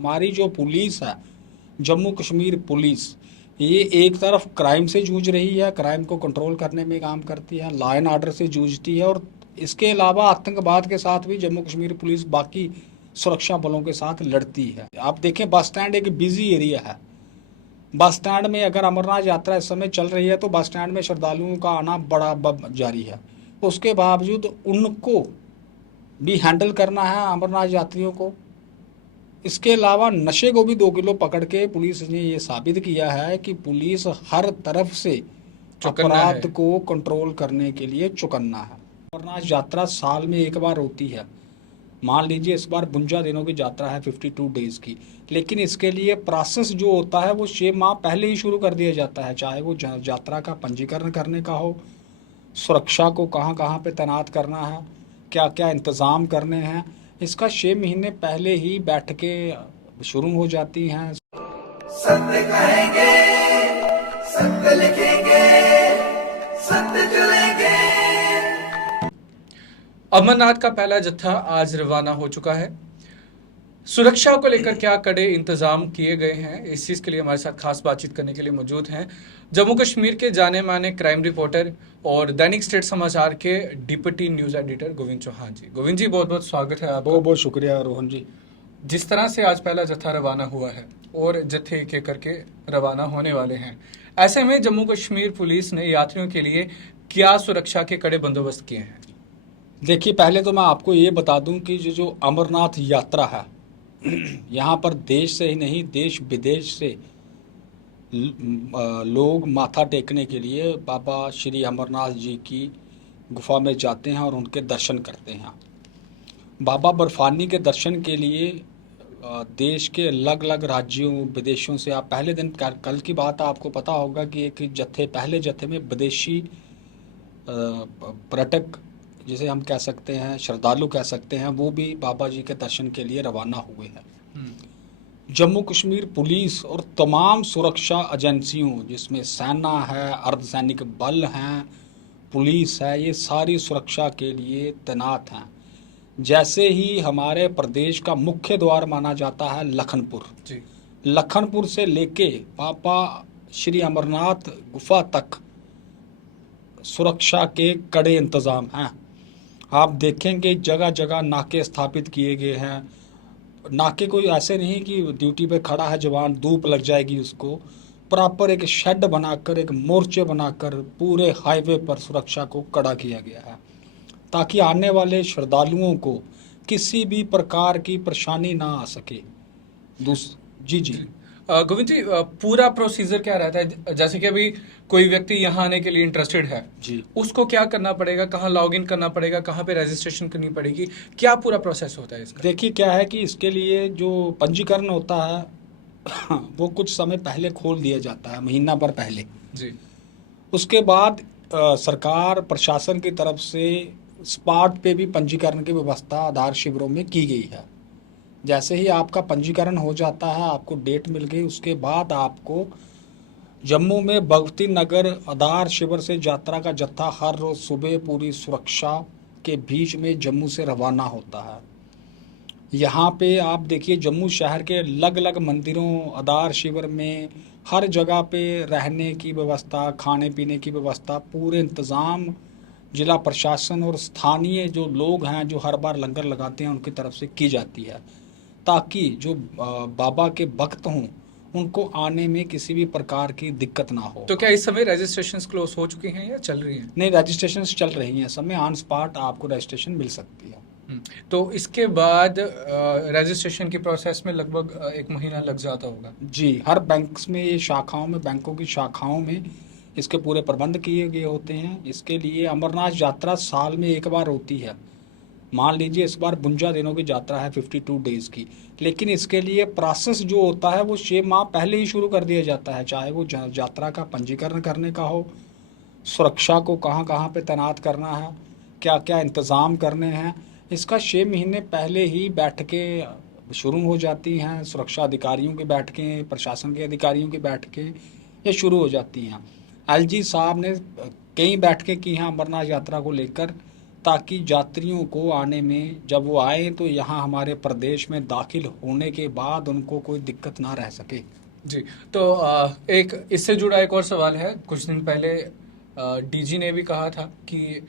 हमारी जो पुलिस है, जम्मू कश्मीर पुलिस, ये एक तरफ क्राइम से जूझ रही है, क्राइम को कंट्रोल करने में काम करती है, लॉ एंड ऑर्डर से जूझती है, और इसके अलावा आतंकवाद के साथ भी जम्मू कश्मीर पुलिस बाकी सुरक्षा बलों के साथ लड़ती है। आप देखें, बस स्टैंड एक बिजी एरिया है। बस स्टैंड में अगर अमरनाथ यात्रा इस समय चल रही है तो बस स्टैंड में श्रद्धालुओं का आना बड़ा जारी है। उसके बावजूद उनको भी हैंडल करना है, अमरनाथ यात्रियों को। इसके अलावा नशे को भी 2 किलो पकड़ के पुलिस ने ये साबित किया है कि पुलिस हर तरफ से चौकन्ना है। अपराध को कंट्रोल करने के लिए चौकन्ना है। अमरनाथ यात्रा साल में एक बार होती है। मान लीजिए इस बार 52 दिनों की यात्रा है, 52 डेज की, लेकिन इसके लिए प्रोसेस जो होता है वो 6 माह पहले ही शुरू कर दिया जाता है। चाहे वो यात्रा का पंजीकरण करने का हो, सुरक्षा को कहाँ कहाँ पे तैनात करना है, क्या क्या इंतज़ाम करने हैं, इसका 6 महीने पहले ही बैठकें शुरू हो जाती हैं। सत्य कहेंगे, सत्य लिखेंगे, सत्य चलेंगे। अमरनाथ का पहला जत्था आज रवाना हो चुका है। सुरक्षा को लेकर क्या कड़े इंतजाम किए गए हैं, इस चीज के लिए हमारे साथ खास बातचीत करने के लिए मौजूद हैं जम्मू कश्मीर के जाने माने क्राइम रिपोर्टर और दैनिक स्टेट समाचार के deputy news editor Govind Chauhan ji. Govind ji, बहुत बहुत स्वागत है आपका। बहुत बहुत शुक्रिया रोहन जी। जिस तरह से आज पहला जत्था रवाना हुआ है और जत्थे एक एक करके रवाना होने वाले हैं, ऐसे में जम्मू कश्मीर पुलिस ने यात्रियों के लिए क्या सुरक्षा के कड़े बंदोबस्त किए हैं? देखिए, पहले तो मैं आपको ये बता दूं कि जो अमरनाथ यात्रा है, यहाँ पर देश से ही नहीं, देश विदेश से लोग माथा टेकने के लिए बाबा श्री अमरनाथ जी की गुफा में जाते हैं और उनके दर्शन करते हैं। बाबा बर्फानी के दर्शन के लिए देश के अलग अलग राज्यों विदेशों से, आप पहले दिन कल की बात आपको पता होगा कि एक जत्थे, पहले जत्थे में विदेशी पर्यटक, जिसे हम कह सकते हैं श्रद्धालु कह सकते हैं, वो भी बाबा जी के दर्शन के लिए रवाना हुए हैं। जम्मू कश्मीर पुलिस और तमाम सुरक्षा एजेंसियों, जिसमें सेना है, अर्धसैनिक बल हैं, पुलिस है, ये सारी सुरक्षा के लिए तैनात हैं। जैसे ही हमारे प्रदेश का मुख्य द्वार माना जाता है लखनपुर जी। लखनपुर से लेके बाबा श्री अमरनाथ गुफा तक सुरक्षा के कड़े इंतज़ाम हैं। आप देखेंगे जगह जगह नाके स्थापित किए गए हैं। नाके कोई ऐसे नहीं कि ड्यूटी पे खड़ा है जवान, धूप लग जाएगी उसको। प्रॉपर एक शेड बनाकर, एक मोर्चे बनाकर पूरे हाईवे पर सुरक्षा को कड़ा किया गया है, ताकि आने वाले श्रद्धालुओं को किसी भी प्रकार की परेशानी ना आ सके। जी जी। गोविंद जी, पूरा प्रोसीजर क्या रहता है? जैसे कि अभी कोई व्यक्ति यहाँ आने के लिए इंटरेस्टेड है जी, उसको क्या करना पड़ेगा, कहाँ लॉग इन करना पड़ेगा, कहाँ पे रजिस्ट्रेशन करनी पड़ेगी, क्या पूरा प्रोसेस होता है इसका? देखिए क्या है कि इसके लिए जो पंजीकरण होता है वो कुछ समय पहले खोल दिया जाता है, महीना भर पहले। जी। उसके बाद सरकार प्रशासन की तरफ से स्पॉट पे भी पंजीकरण की व्यवस्था आधार शिविरों में की गई है। जैसे ही आपका पंजीकरण हो जाता है, आपको डेट मिल गई, उसके बाद आपको जम्मू में भगवती नगर आधार शिविर से यात्रा का जत्था हर रोज़ सुबह पूरी सुरक्षा के बीच में जम्मू से रवाना होता है। यहाँ पे आप देखिए, जम्मू शहर के अलग अलग मंदिरों, आधार शिविर में हर जगह पे रहने की व्यवस्था, खाने पीने की व्यवस्था, पूरे इंतज़ाम जिला प्रशासन और स्थानीय जो लोग हैं जो हर बार लंगर लगाते हैं उनकी तरफ से की जाती है, ताकि जो बाबा के भक्त हों उनको आने में किसी भी प्रकार की दिक्कत ना हो। तो क्या इस समय रजिस्ट्रेशन क्लोज हो चुकी हैं या चल रही हैं? नहीं, रजिस्ट्रेशन चल रही हैं, समय ऑन स्पॉट आपको रजिस्ट्रेशन मिल सकती है। तो इसके बाद रजिस्ट्रेशन की प्रोसेस में लगभग 1 महीना लग जाता होगा। जी, हर बैंक्स में, ये शाखाओं में, बैंकों की शाखाओं में इसके पूरे प्रबंध किए गए होते हैं। इसके लिए अमरनाथ यात्रा साल में एक बार होती है। मान लीजिए इस बार 52 दिनों की यात्रा है, 52 डेज की, लेकिन इसके लिए प्रोसेस जो होता है वो 6 माह पहले ही शुरू कर दिया जाता है। चाहे वो यात्रा का पंजीकरण करने का हो, सुरक्षा को कहाँ कहाँ पे तैनात करना है, क्या क्या इंतज़ाम करने हैं, इसका 6 महीने पहले ही बैठकें शुरू हो जाती हैं। सुरक्षा अधिकारियों की बैठकें, प्रशासन के अधिकारियों की बैठकें ये शुरू हो जाती हैं। एलजी साहब ने कई बैठकें की हैं अमरनाथ यात्रा को लेकर, ताकि यात्रियों को आने में, जब वो आए तो यहाँ हमारे प्रदेश में दाखिल होने के बाद उनको कोई दिक्कत ना रह सके। जी। तो एक इससे जुड़ा एक और सवाल है। कुछ दिन पहले डीजी ने भी कहा था कि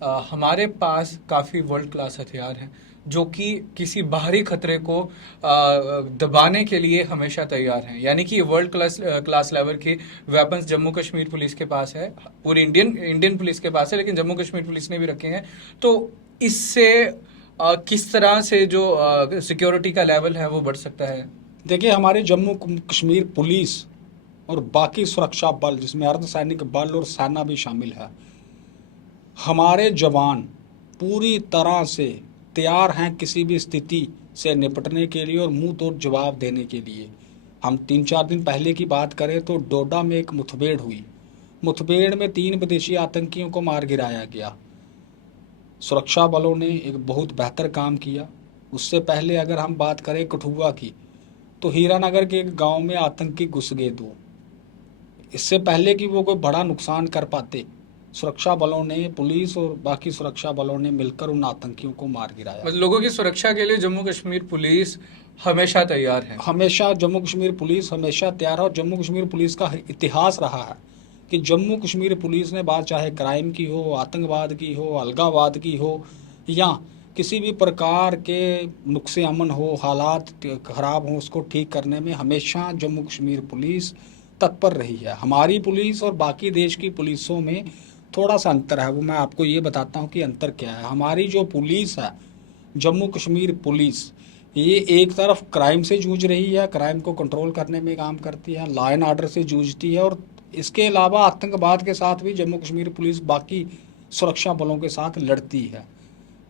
हमारे पास काफ़ी वर्ल्ड क्लास हथियार हैं जो कि किसी बाहरी खतरे को दबाने के लिए हमेशा तैयार हैं। यानी कि वर्ल्ड क्लास लेवल के वेपन्स जम्मू कश्मीर पुलिस के पास है, पूरी इंडियन पुलिस के पास है, लेकिन जम्मू कश्मीर पुलिस ने भी रखे हैं। तो इससे किस तरह से जो सिक्योरिटी का लेवल है वो बढ़ सकता है? देखिए, हमारे जम्मू कश्मीर पुलिस और बाकी सुरक्षा बल, जिसमें अर्धसैनिक बल और सेना भी शामिल है, हमारे जवान पूरी तरह से तैयार हैं किसी भी स्थिति से निपटने के लिए और मुंह तोड़ जवाब देने के लिए। हम 3-4 दिन पहले की बात करें तो डोडा में एक मुठभेड़ हुई। मुठभेड़ में 3 विदेशी आतंकियों को मार गिराया गया। सुरक्षा बलों ने एक बहुत बेहतर काम किया। उससे पहले अगर हम बात करें कठुआ की, तो हीरानगर के एक गांव में आतंकी घुस गए 2। इससे पहले कि वो कोई बड़ा नुकसान कर पाते, सुरक्षा बलों ने, पुलिस और बाकी सुरक्षा बलों ने मिलकर उन आतंकियों को मार गिराया। मतलब लोगों की सुरक्षा के लिए जम्मू कश्मीर पुलिस हमेशा तैयार है। हमेशा जम्मू कश्मीर पुलिस हमेशा तैयार है। और जम्मू कश्मीर पुलिस का इतिहास रहा है कि जम्मू कश्मीर पुलिस ने बात चाहे क्राइम की हो, आतंकवाद की हो, अलगावाद की हो, या किसी भी प्रकार के नुक्से अमन हो, हालात खराब हो, उसको ठीक करने में हमेशा जम्मू कश्मीर पुलिस तत्पर रही है। हमारी पुलिस और बाकी देश की पुलिसों में थोड़ा सा अंतर है, वो मैं आपको ये बताता हूँ कि अंतर क्या है। हमारी जो पुलिस है, जम्मू कश्मीर पुलिस, ये एक तरफ क्राइम से जूझ रही है, क्राइम को कंट्रोल करने में काम करती है, लॉ एंड ऑर्डर से जूझती है, और इसके अलावा आतंकवाद के साथ भी जम्मू कश्मीर पुलिस बाकी सुरक्षा बलों के साथ लड़ती है।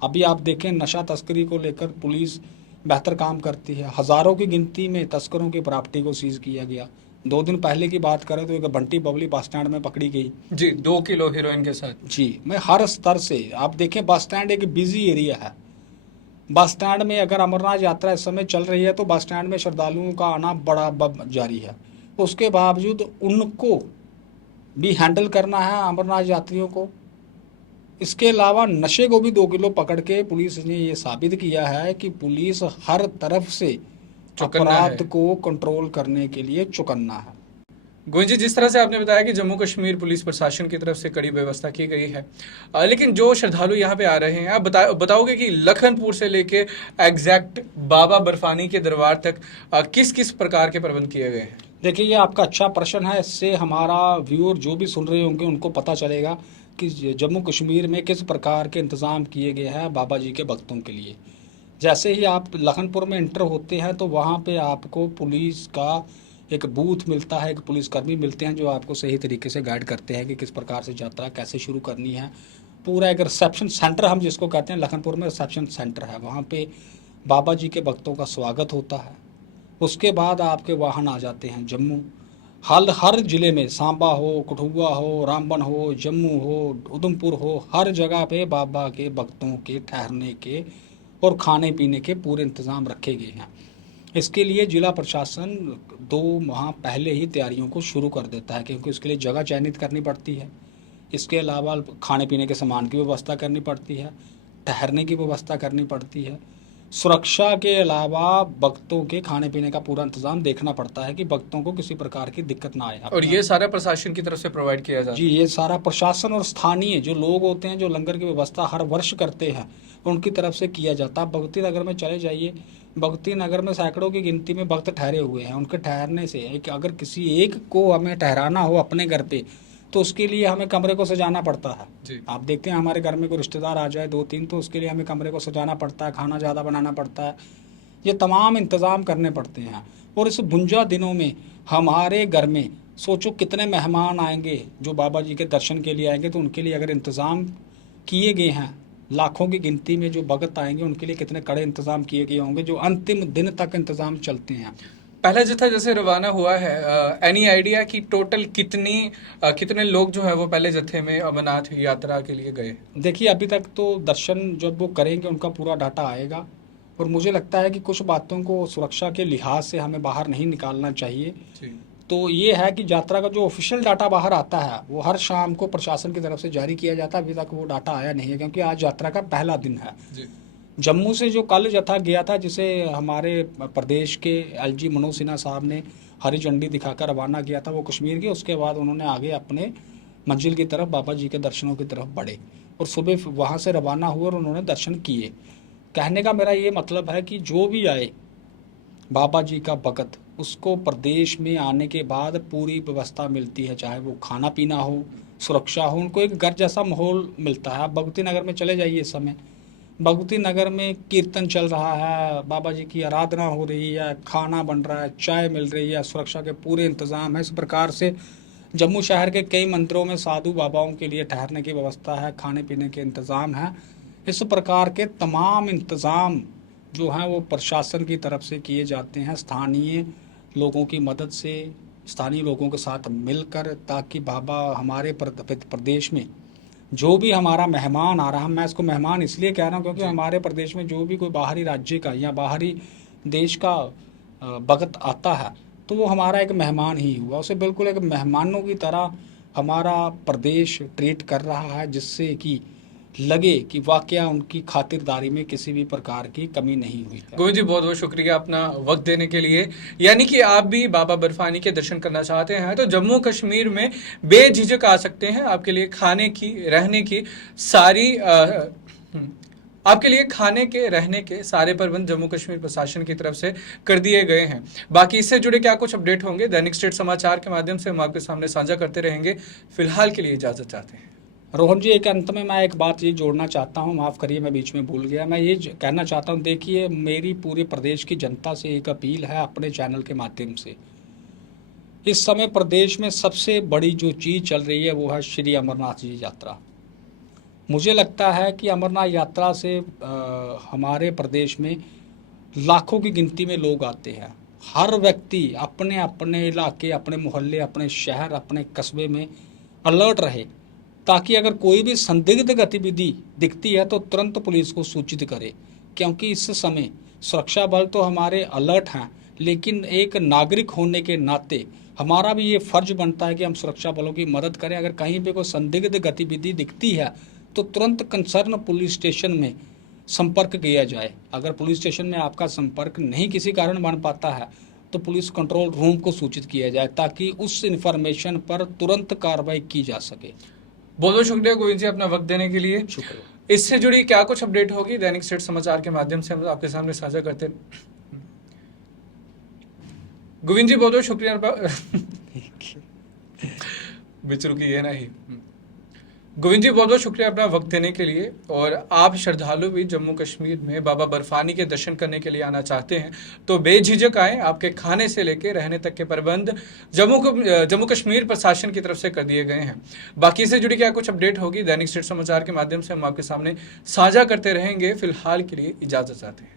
अभी आप देखें, नशा तस्करी को लेकर पुलिस बेहतर काम करती है। हज़ारों की गिनती में तस्करों की प्रॉपर्टी को सीज किया गया। 2 दिन पहले की बात करें तो एक बंटी बबली बस स्टैंड में पकड़ी गई जी, 2 किलो हेरोइन के साथ। जी। मैं हर स्तर से, आप देखें, बस स्टैंड एक बिजी एरिया है। बस स्टैंड में अगर अमरनाथ यात्रा इस समय चल रही है तो बस स्टैंड में श्रद्धालुओं का आना बड़ा जारी है। उसके बावजूद उनको भी हैंडल करना है, अमरनाथ यात्रियों को। इसके अलावा नशे को भी 2 किलो पकड़ के पुलिस ने ये साबित किया है कि पुलिस हर तरफ से चौकन्ना है। अपराध को कंट्रोल करने के लिए चौकन्ना है। गोविंद जी, जिस तरह से आपने बताया कि जम्मू कश्मीर पुलिस प्रशासन की तरफ से कड़ी व्यवस्था की गई है, लेकिन जो श्रद्धालु यहाँ पे आ रहे हैं, आप बताओगे कि लखनपुर से लेके एग्जैक्ट बाबा बर्फानी के दरबार तक किस किस प्रकार के प्रबंध किए गए हैं? देखिए, ये आपका अच्छा प्रश्न है। इससे हमारा व्यूअर जो भी सुन रहे होंगे उनको पता चलेगा कि जम्मू कश्मीर में किस प्रकार के इंतज़ाम किए गए हैं बाबा जी के भक्तों के लिए। जैसे ही आप लखनपुर में इंटर होते हैं तो वहाँ पे आपको पुलिस का एक बूथ मिलता है, एक पुलिसकर्मी मिलते हैं जो आपको सही तरीके से गाइड करते हैं कि किस प्रकार से यात्रा कैसे शुरू करनी है। पूरा एक रिसेप्शन सेंटर हम जिसको कहते हैं, लखनपुर में रिसेप्शन सेंटर है, वहाँ पे बाबा जी के भक्तों का स्वागत होता है। उसके बाद आपके वाहन आ जाते हैं जम्मू। हर ज़िले में, सांबा हो, कठुआ हो, रामबन हो, जम्मू हो, उधमपुर हो, हर जगह पे बाबा के भक्तों के ठहरने के और खाने पीने के पूरे इंतज़ाम रखे गए हैं। इसके लिए जिला प्रशासन 2 माह पहले ही तैयारियों को शुरू कर देता है, क्योंकि उसके लिए जगह चयनित करनी पड़ती है। इसके अलावा खाने पीने के सामान की व्यवस्था करनी पड़ती है, ठहरने की व्यवस्था करनी पड़ती है। सुरक्षा के अलावा भक्तों के खाने पीने का पूरा इंतजाम देखना पड़ता है कि भक्तों को किसी प्रकार की दिक्कत ना आए। और ये सारा प्रशासन की तरफ से प्रोवाइड किया जाता है? जी, ये सारा प्रशासन और स्थानीय जो लोग होते हैं जो लंगर की व्यवस्था हर वर्ष करते हैं, उनकी तरफ से किया जाता है। भगवती नगर में चले जाइए, भगवती नगर में सैकड़ों की गिनती में भक्त ठहरे हुए हैं। उनके ठहरने से अगर किसी एक को हमें ठहराना हो अपने घर पे, तो उसके लिए हमें कमरे को सजाना पड़ता है जी। आप देखते हैं हमारे घर में कोई रिश्तेदार आ जाए 2-3, तो उसके लिए हमें कमरे को सजाना पड़ता है, खाना ज़्यादा बनाना पड़ता है, ये तमाम इंतज़ाम करने पड़ते हैं। और इस बुंजा दिनों में हमारे घर में सोचो कितने मेहमान आएंगे जो बाबा जी के दर्शन के लिए आएंगे, तो उनके लिए अगर इंतज़ाम किए गए हैं, लाखों की गिनती में जो भगत आएंगे उनके लिए कितने कड़े इंतज़ाम किए गए होंगे, जो अंतिम दिन तक इंतज़ाम चलते हैं। पहला जत्था जैसे रवाना हुआ है, एनी आइडिया कि टोटल कितने लोग जो है वो पहले जत्थे में अमरनाथ यात्रा के लिए गए? देखिए, अभी तक तो दर्शन जब वो करेंगे उनका पूरा डाटा आएगा, और मुझे लगता है कि कुछ बातों को सुरक्षा के लिहाज से हमें बाहर नहीं निकालना चाहिए। जी। तो ये है कि यात्रा का जो ऑफिशियल डाटा बाहर आता है वो हर शाम को प्रशासन की तरफ से जारी किया जाता है। अभी तक वो डाटा आया नहीं है क्योंकि आज यात्रा का पहला दिन है। जी। जम्मू से जो कल जत्था गया था, जिसे हमारे प्रदेश के एलजी मनोज सिन्हा साहब ने हरी झंडी दिखाकर रवाना किया था, वो कश्मीर के, उसके बाद उन्होंने आगे अपने मंजिल की तरफ बाबा जी के दर्शनों की तरफ बढ़े और सुबह वहाँ से रवाना हुए और उन्होंने दर्शन किए। कहने का मेरा ये मतलब है कि जो भी आए बाबा जी का भगत, उसको प्रदेश में आने के बाद पूरी व्यवस्था मिलती है, चाहे वो खाना पीना हो, सुरक्षा हो, उनको एक घर जैसा माहौल मिलता है। आप भगवती नगर में चले जाइए इस समय, भगवती नगर में कीर्तन चल रहा है, बाबा जी की आराधना हो रही है, खाना बन रहा है, चाय मिल रही है, सुरक्षा के पूरे इंतज़ाम है। इस प्रकार से जम्मू शहर के कई मंदिरों में साधु बाबाओं के लिए ठहरने की व्यवस्था है, खाने पीने के इंतज़ाम है। इस प्रकार के तमाम इंतज़ाम जो हैं वो प्रशासन की तरफ से किए जाते हैं, स्थानीय लोगों की मदद से, स्थानीय लोगों के साथ मिलकर, ताकि बाबा हमारे प्रदेश में जो भी हमारा मेहमान आ रहा है, मैं इसको मेहमान इसलिए कह रहा हूँ क्योंकि हमारे प्रदेश में जो भी कोई बाहरी राज्य का या बाहरी देश का भगत आता है तो वो हमारा एक मेहमान ही हुआ, उसे बिल्कुल एक मेहमानों की तरह हमारा प्रदेश ट्रीट कर रहा है, जिससे कि लगे कि वाकया उनकी खातिरदारी में किसी भी प्रकार की कमी नहीं हुई है। गोविंद जी, बहुत बहुत शुक्रिया अपना वक्त देने के लिए। यानी कि आप भी बाबा बर्फानी के दर्शन करना चाहते हैं तो जम्मू कश्मीर में बेझिझक आ सकते हैं। आपके लिए खाने की, रहने की सारी आपके लिए खाने के, रहने के सारे प्रबंध जम्मू कश्मीर प्रशासन की तरफ से कर दिए गए हैं। बाकी इससे जुड़े क्या कुछ अपडेट होंगे दैनिक स्टेट समाचार के माध्यम से हम आपके सामने साझा करते रहेंगे। फिलहाल के लिए इजाजत चाहते हैं। रोहन जी, एक अंत में मैं एक बात ये जोड़ना चाहता हूँ, माफ़ करिए मैं बीच में भूल गया। मैं ये कहना चाहता हूँ, देखिए मेरी पूरे प्रदेश की जनता से एक अपील है अपने चैनल के माध्यम से। इस समय प्रदेश में सबसे बड़ी जो चीज़ चल रही है वो है श्री अमरनाथ जी यात्रा। मुझे लगता है कि अमरनाथ यात्रा से हमारे प्रदेश में लाखों की गिनती में लोग आते हैं। हर व्यक्ति अपने अपने इलाके, अपने मोहल्ले, अपने शहर, अपने कस्बे में अलर्ट रहे, ताकि अगर कोई भी संदिग्ध गतिविधि दिखती है तो तुरंत पुलिस को सूचित करे। क्योंकि इस समय सुरक्षा बल तो हमारे अलर्ट हैं, लेकिन एक नागरिक होने के नाते हमारा भी ये फर्ज बनता है कि हम सुरक्षा बलों की मदद करें। अगर कहीं पे कोई संदिग्ध गतिविधि दिखती है तो तुरंत कंसर्न पुलिस स्टेशन में संपर्क किया जाए। अगर पुलिस स्टेशन में आपका संपर्क नहीं किसी कारण बन पाता है तो पुलिस कंट्रोल रूम को सूचित किया जाए, ताकि उस इंफॉर्मेशन पर तुरंत कार्रवाई की जा सके। बहुत बहुत शुक्रिया गोविंद जी अपना वक्त देने के लिए। शुक्रिया। इससे जुड़ी क्या कुछ अपडेट होगी दैनिक स्टेट समाचार के माध्यम से हम आपके सामने साझा करते हैं। गोविंद जी, बहुत बहुत शुक्रिया। बिचरू की है ना ही। गोविंद जी, बहुत बहुत शुक्रिया अपना वक्त देने के लिए। और आप श्रद्धालु भी जम्मू कश्मीर में बाबा बर्फानी के दर्शन करने के लिए आना चाहते हैं तो बेझिझक आएँ। आपके खाने से लेकर रहने तक के प्रबंध जम्मू कश्मीर प्रशासन की तरफ से कर दिए गए हैं। बाकी से जुड़ी क्या कुछ अपडेट होगी दैनिक स्टेट समाचार के माध्यम से हम आपके सामने साझा करते रहेंगे। फिलहाल के लिए इजाजत चाहते हैं।